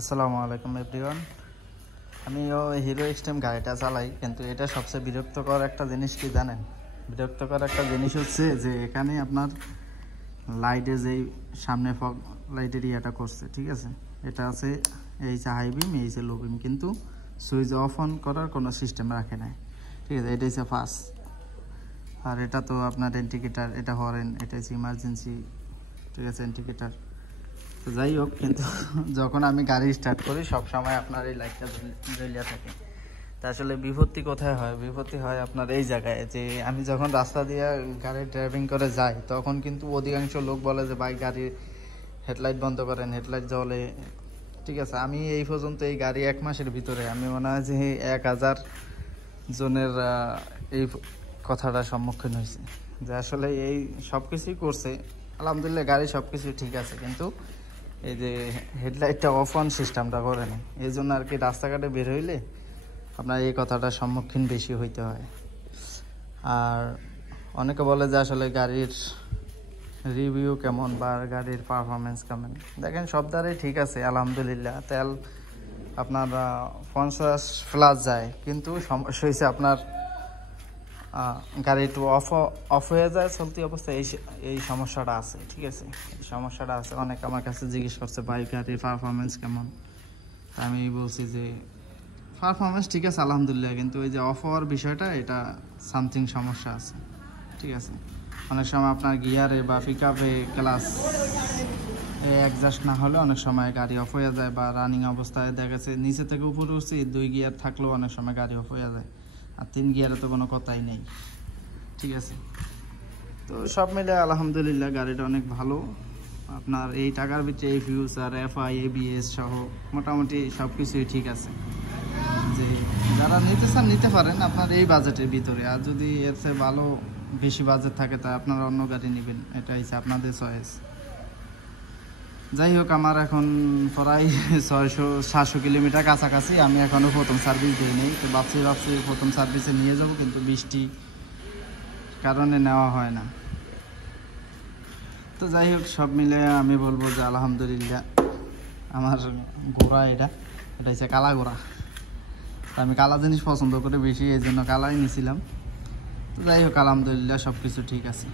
আসসালামু আলাইকুম এভরিওয়ান। আমি হিরো এক্সট্রিম গাড়িটা চালাই, কিন্তু এটা সবচেয়ে বিরক্তকর একটা জিনিস কি জানেন? বিরক্তকর একটা জিনিস হচ্ছে যে এখানে আপনার লাইটে যেই সামনে ফগ লাইটের ইয়াটা করছে, ঠিক আছে, এটা আছে এই যে হাই বিম, এই যে লো বিম, কিন্তু সুইচ অফ অন করার কোনো সিস্টেম রাখে নাই, ঠিক আছে। এটা হচ্ছে ফার্স্ট। আর এটা তো আপনার ইন্ডিকেটার, এটা হরেন, এটা হচ্ছে ইমার্জেন্সি, ঠিক আছে, ইন্ডিকেটার। তো যাই হোক, কিন্তু যখন আমি গাড়ি স্টার্ট করি সব সময় আপনার এই লাইটটা জ্বলিয়া থাকে। তা আসলে বিপত্তি কোথায় হয়? বিপত্তি হয় আপনার এই জায়গায় যে আমি যখন রাস্তা দিয়ে গাড়ি ড্রাইভিং করে যাই তখন কিন্তু অধিকাংশ লোক বলে যে ভাই গাড়ির হেডলাইট বন্ধ করেন, হেডলাইট জ্বলে, ঠিক আছে। আমি এই পর্যন্ত এই গাড়ি 1 মাসের ভিতরে আমি মনে হয় যে 1000 জনের এই কথাটার সম্মুখীন হয়েছে যে আসলে এই সব কিছুই করছে, আলহামদুলিল্লাহ গাড়ি সব কিছু ঠিক আছে, কিন্তু এই যে হেডলাইটটা অফ অন সিস্টেমটা করে না, এই জন্য আর কি রাস্তাঘাটে বের হইলে আপনার এই কথাটার সম্মুখীন বেশি হইতে হয়। আর অনেকে বলে যে আসলে গাড়ির রিভিউ কেমন বা গাড়ির পারফরমেন্স কেমন। দেখেন সব দ্বারাই ঠিক আছে আলহামদুলিল্লাহ, তেল আপনার 50+ যায়, কিন্তু সমস্যা হয়েছে আপনার গাড়ি একটু অফ হয়ে যায় চলতি অবস্থায়, এই সমস্যাটা আছে, ঠিক আছে, এই সমস্যাটা আছে। অনেক আমার কাছে জিজ্ঞেস করছে ভাই গাড়ির পারফরমেন্স কেমন। আমি বলছি যে পারফরমেন্স ঠিক আছে আলহামদুলিল্লাহ, কিন্তু ওই যে অফ হওয়ার বিষয়টা, এটা সামথিং সমস্যা আছে, ঠিক আছে। অনেক সময় আপনার গিয়ারে বা পিক আপে ক্লাস অ্যাডজাস্ট না হলে অনেক সময় গাড়ি অফ হয়ে যায়, বা রানিং অবস্থায় দেখা গেছে নিচে থেকে উপরে উঠছি 2 গিয়ার থাকলেও অনেক সময় গাড়ি অফ হয়ে যায়, আর 3 গিয়ারে তো কোনো কথাই নেই, ঠিক আছে। তো সব মিলে আলহামদুলিল্লাহ গাড়িটা অনেক ভালো। আপনার এই টাকার ভিতরে এই ফিউচার এফআই এবিএস সহ মোটামুটি সব কিছুই ঠিক আছে। যে যারা নিতে চান নিতে পারেন আপনার এই বাজেটের ভিতরে, আর যদি এর চেয়ে ভালো বেশি বাজেট থাকে তা আপনারা অন্য গাড়ি নেবেন, এটা হচ্ছে আপনাদের চয়েস। যাই হোক, আমার এখন প্রায় 600-700 কিলোমিটার কাছাকাছি, আমি এখনও প্রথম সার্ভিস দিই নেই। তো ভাবছি প্রথম সার্ভিসে নিয়ে যাব, কিন্তু বৃষ্টি কারণে নেওয়া হয় না। তো যাই হোক, সব মিলে আমি বলবো যে আলহামদুলিল্লাহ আমার ঘোড়া এটা হচ্ছে কালা ঘোড়া। আমি কালা জিনিস পছন্দ করি বেশি, এই জন্য কালাই নিয়েছিলাম। তো যাই হোক আলহামদুলিল্লাহ সব কিছু ঠিক আছে।